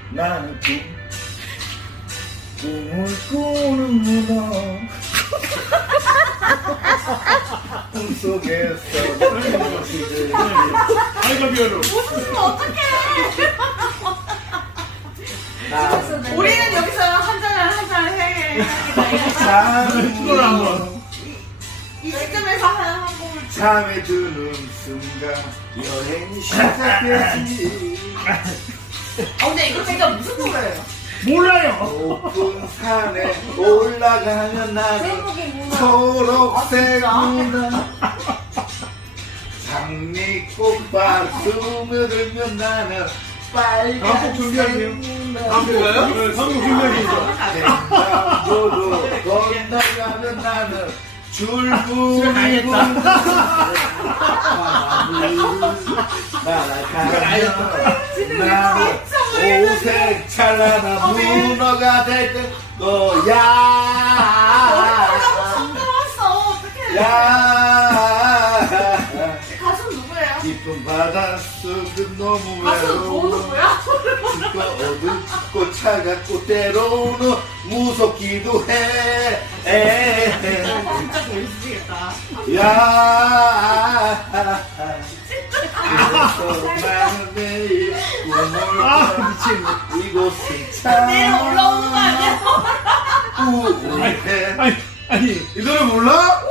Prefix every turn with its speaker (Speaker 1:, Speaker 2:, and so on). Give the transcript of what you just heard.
Speaker 1: 나는 꿈을 꾸는구나. 꿈속에서
Speaker 2: 아이가 비어로.
Speaker 3: 웃으면 어떡해. 우리는 여기서 한 잔을 해.
Speaker 2: 그걸 한번.
Speaker 3: 이 시점에서 한 곡을
Speaker 1: 잠에 드는 순간 여행이 시작되지.
Speaker 3: 근데 이거 진짜 무슨 노래예요?
Speaker 2: 몰라요.
Speaker 1: 높은 산에 올라가면 나는 초록색 문화. 장미꽃밭 스며들면 나는
Speaker 2: 다음 곡
Speaker 1: 빨간색
Speaker 2: 준비하세요.
Speaker 1: 문화.
Speaker 2: 다음 곡가요? 네, 다음 곡 준비하세요.
Speaker 1: 횡단보도 건너가면 나는 줄무늬 날아가면 나는 오색 찬란한 문어가 될 거야.
Speaker 3: 처음 나왔어. 어떡해.
Speaker 1: 야
Speaker 3: 가수 누구예요?
Speaker 1: 깊은 바닷속은 너무
Speaker 3: 가수
Speaker 1: 외로워.
Speaker 3: 누구야?
Speaker 1: 춥고 어둡고 차갑고 때로는 무섭기도 해.
Speaker 3: 진짜 재밌으시겠다.
Speaker 1: 야 그래서 나는 매일 꿈을
Speaker 2: 미친.
Speaker 1: 이곳은
Speaker 3: 내일 올라오는 거 아니야?
Speaker 1: 우울해.
Speaker 2: 아니.
Speaker 1: 이 노래 몰라?